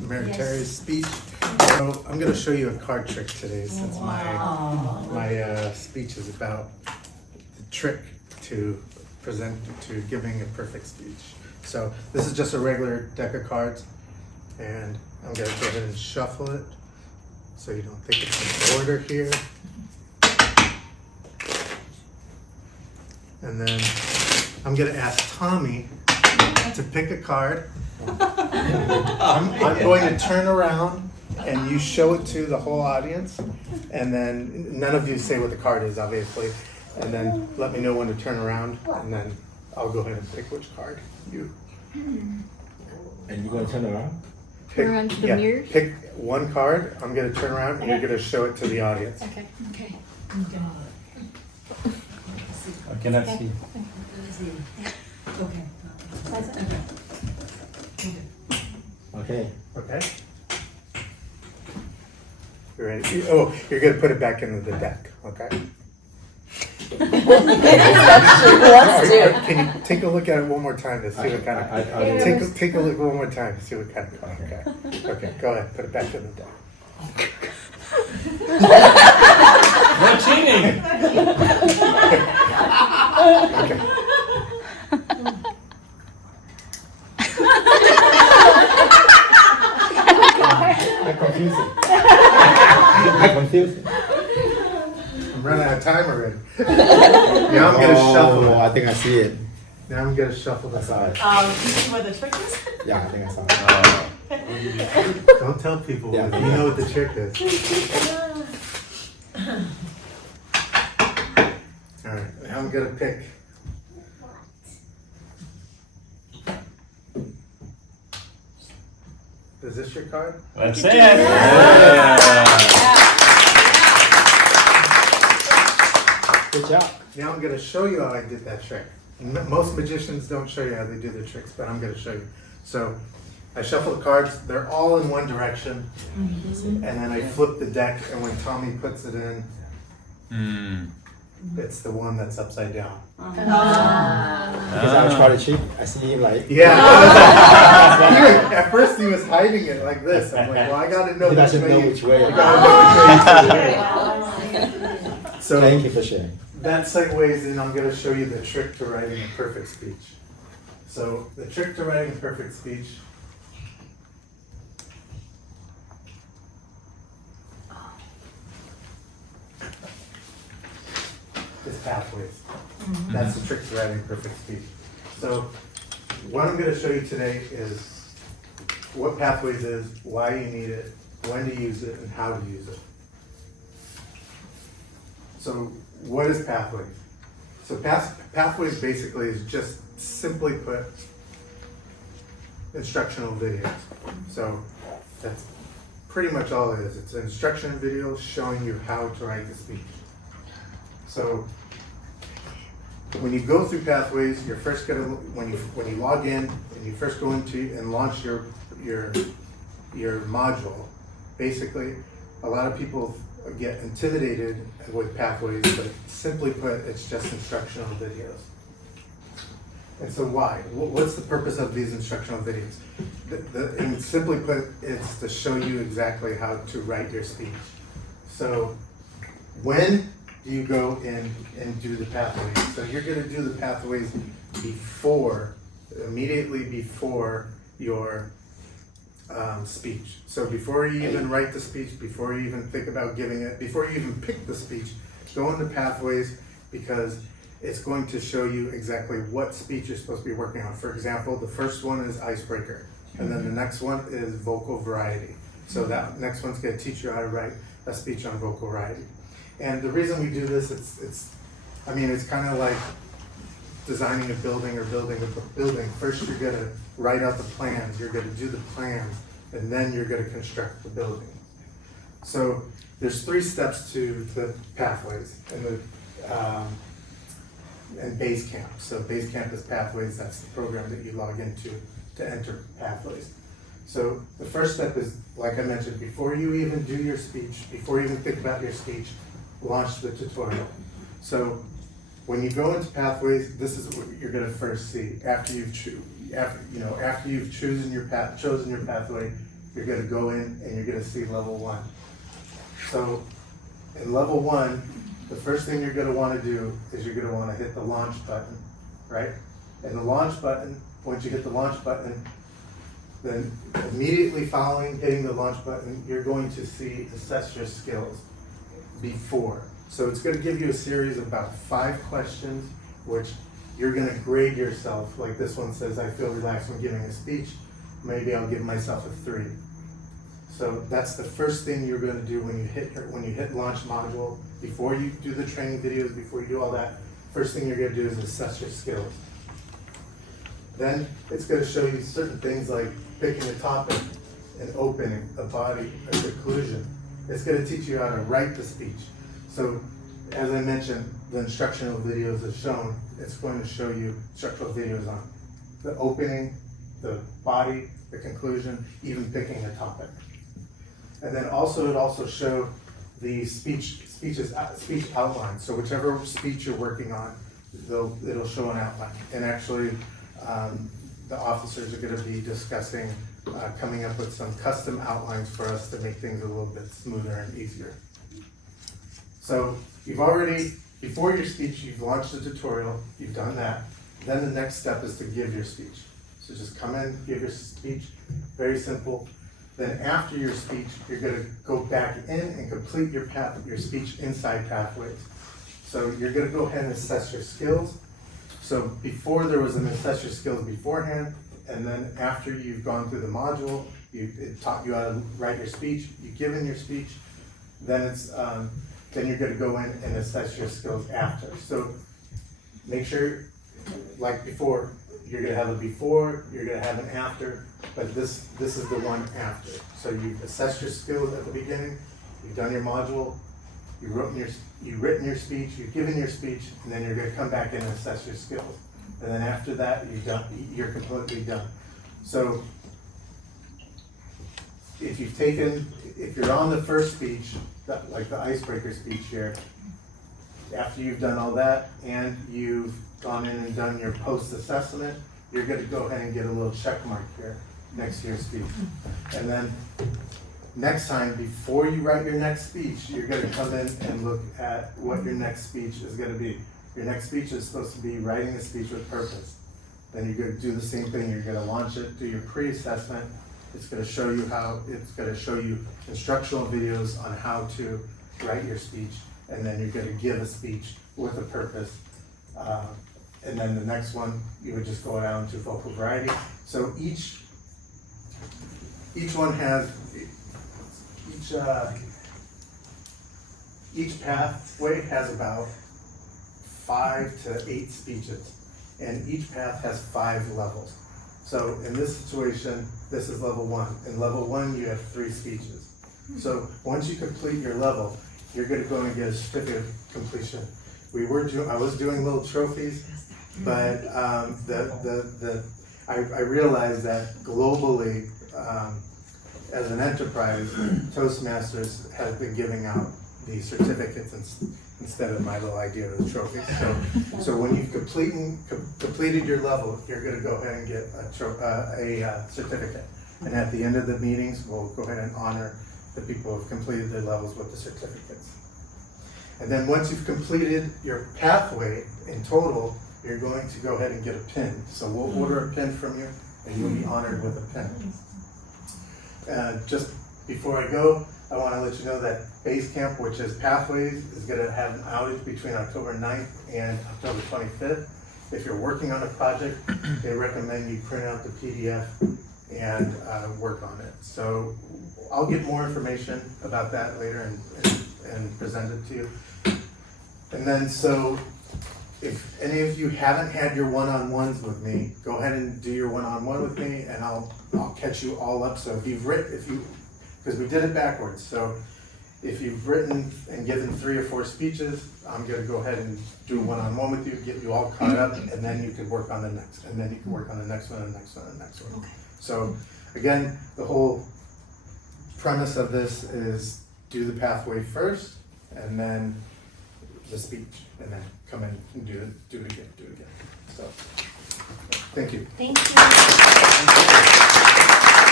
Mary Terry's speech. So I'm going to show you a card trick today, since my speech is about the trick to giving a perfect speech. So this is just a regular deck of cards, and I'm going to go ahead and shuffle it so you don't think it's in order here. And then I'm going to ask Tommy to pick a card. I'm going to turn around and you show it to the whole audience, and then none of you say what the card is, obviously, and then let me know when to turn around, and then I'll go ahead and pick which card you. And you're going to turn around? Pick, Turn around to the mirror? Pick one card. I'm going to turn around and you're going to show it to the audience. Okay. Okay. I cannot see. Okay. Okay. Okay? You ready? Oh, you're going to put it back into the deck, okay? Can you take a look at it one more time to see what kind of... Take a look one more time to see what kind of card, okay? Okay, go ahead, put it back in the deck. No cheating! Okay. I'm confusing. I'm confusing. I'm running out of time already. Now I'm going to shuffle I it. think I see it. Now I'm going to shuffle the card. You see where the trick is? Yeah, I think I saw it. Don't tell people Yeah. if you know what the trick is. Alright, now I'm going to pick. Is this your card? That's it. Good job. Now I'm going to show you how I did that trick. Most magicians don't show you how they do their tricks, but I'm going to show you. So I shuffle the cards, they're all in one direction, and then I flip the deck, and when Tommy puts it in, it's the one that's upside down. Because I was trying to cheat. I see him like. Yeah. At first he was hiding it like this. I'm like, well, I got to know He which doesn't know way. which way. I gotta know which way to do it. So Thank you for sharing. that segues in. I'm going to show you the trick to writing a perfect speech. So the trick to writing a perfect speech. Is pathways. That's the trick to writing a perfect speech. So what I'm going to show you today is what pathways is, why you need it, when to use it, and how to use it. So what is pathways? So pathways basically is just simply put instructional videos. So that's pretty much all it is. It's an instruction video showing you how to write the speech. So when you go through pathways, you're first gonna when you log in and you first go into and launch your module. Basically, a lot of people get intimidated with pathways, but simply put, it's just instructional videos. And so why? What's the purpose of these instructional videos? And simply put, it's to show you exactly how to write your speech. So when do you go in and do the pathways? So you're going to do the pathways immediately before your speech. So before you even write the speech, before you even think about giving it, before you even pick the speech, go into pathways, because it's going to show you exactly what speech you're supposed to be working on. For example, the first one is icebreaker, and then the next one is vocal variety. So that next one's going to teach you how to write a speech on vocal variety. And the reason we do this, it's kind of like designing a building or building a building. First, you're going to write out the plans, you're going to do the plans, and then you're going to construct the building. So there's 3 steps to the pathways and Basecamp. So Basecamp is pathways. That's the program that you log into to enter pathways. So the first step is, like I mentioned, before you even do your speech, before you even think about your speech, launch the tutorial. So when you go into pathways, this is what you're going to first see after you've chosen your pathway. you're gonna go in and you're gonna see level 1. So in level 1, the first thing you're gonna wanna do is you're gonna wanna hit the launch button, right? And the launch button, once you hit the launch button, then immediately following hitting the launch button, you're going to see assess your skills before. So it's gonna give you a series of about 5 questions, which you're gonna grade yourself. Like this one says, I feel relaxed when giving a speech. Maybe I'll give myself a 3. So that's the first thing you're gonna do when you hit launch module. Before you do the training videos, before you do all that, first thing you're gonna do is assess your skills. Then it's gonna show you certain things like picking a topic, an opening, a body, a conclusion. It's gonna teach you how to write the speech. So as I mentioned, the instructional videos is shown. It's going to show you instructional videos on the opening, the body, the conclusion, even picking a topic. And then also it also show the speech outline. So whichever speech you're working on, it'll show an outline. And actually, the officers are going to be discussing coming up with some custom outlines for us to make things a little bit smoother and easier. So you've already, before your speech, you've launched a tutorial, you've done that. Then the next step is to give your speech. So just come in, give your speech, very simple. Then after your speech, you're gonna go back in and complete your speech inside Pathways. So you're gonna go ahead and assess your skills. So before there was an assess your skills beforehand, and then after you've gone through the module, it taught you how to write your speech, you've given your speech, then then you're gonna go in and assess your skills after. So make sure, like before, you're gonna have a before, you're gonna have an after, but this is the one after. So you've assessed your skills at the beginning, you've done your module, you've written your speech, you've given your speech, and then you're gonna come back in and assess your skills. And then after that, you're completely done. So if you're on the first speech, like the icebreaker speech here, after you've done all that and you've gone in and done your post-assessment, you're gonna go ahead and get a little check mark here next to your speech. And then next time, before you write your next speech, you're gonna come in and look at what your next speech is gonna be. Your next speech is supposed to be writing a speech with purpose. Then you're gonna do the same thing, you're gonna launch it, do your pre-assessment. It's gonna show you instructional videos on how to write your speech, and then you're gonna give a speech with a purpose. And then the next one, you would just go down to vocal variety. So each one has, each pathway has about 5 to 8 speeches, and each path has 5 levels. So in this situation, this is level 1. In level 1, you have 3 speeches. So once you complete your level, you're gonna go and get a certificate of completion. I was doing little trophies, but I realized that globally, as an enterprise, Toastmasters has been giving out these certificates instead of my little idea of the trophy. So when you've completed your level, you're gonna go ahead and get a certificate. And at the end of the meetings, we'll go ahead and honor the people who have completed their levels with the certificates. And then once you've completed your pathway in total, you're going to go ahead and get a pin. So we'll order a pin from you, and you'll be honored with a pin. Just before I go, I want to let you know that Basecamp, which is Pathways, is going to have an outage between October 9th and October 25th. If you're working on a project, they recommend you print out the PDF and work on it. So I'll get more information about that later and present it to you. And then, so if any of you haven't had your one-on-ones with me, go ahead and do your one-on-one with me, and I'll catch you all up. So because we did it backwards. So if you've written and given 3 or 4 speeches, I'm gonna go ahead and do a one-on-one with you, get you all caught up, and then you can work on the next, and then you can work on the next one, and the next one, and the next one. Okay. So again, the whole premise of this is do the pathway first, and then the speech, and then come in and do it again. So, thank you. Thank you.